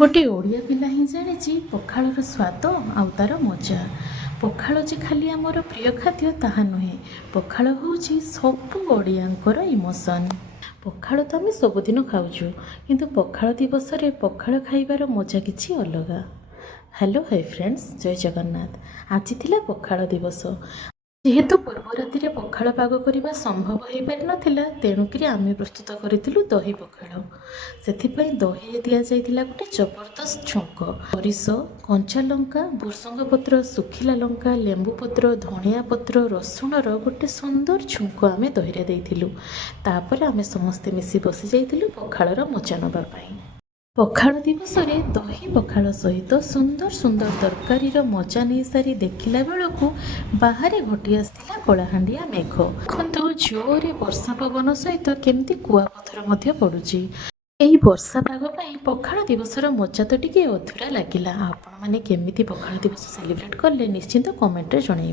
गोटे ओडिया पिला ही जानी पखाड़र स्वाद आउ तार मजा। पखाड़ जे खाली आमर प्रिय खाद्य ताहा नुहे, पखाड़ होउची सबु ओडियांकर इमोशन। पखाड़ तो आम सबुदिन खाऊचु, किंतु पखाड़ दिवस रे पखाड़ खाइबार मजा किछि अलगा। हेलो हाय फ्रेंड्स, जय जगन्नाथ। आज थिला पखाड़ दिवस। जेहेतु पूर्व राति पखाड़ पाग करने संभव हो पारि नथिला, तेणुकरी आम प्रस्तुत करूँ दही पखाड़। से दही दि जाइथिला गोटे जबरदस्त छुंक, सरिष, कंचा लंका, भृसंग पत्र, सुखिला लंका, लेंबू पत्र, धनिया पत्र, रसुणर गोटे सुंदर छुंक आम दही देइथिलु। तापर आम समस्ते मिसी बसी जाइथिलु पखाड़र मजा नबा पई। पखाड़ दिवस में दही पखाड़ सहित सुंदर सुंदर तरकारी मजा नहीं सारी देखिला बेलू बाहर घटी आसला कलाहांडिया मेघ। देखु जोरे वर्षा पवन सहित केमती कुआपथर पड़ुची। यही वर्षा पाग पाई पखाड़ दिवसर मजा तो टिके अधूरा लगिला। आपण माने केमिति पखाड़ दिवस सेलिब्रेट कले निश्चिंत कमेंट रे जणाइबे।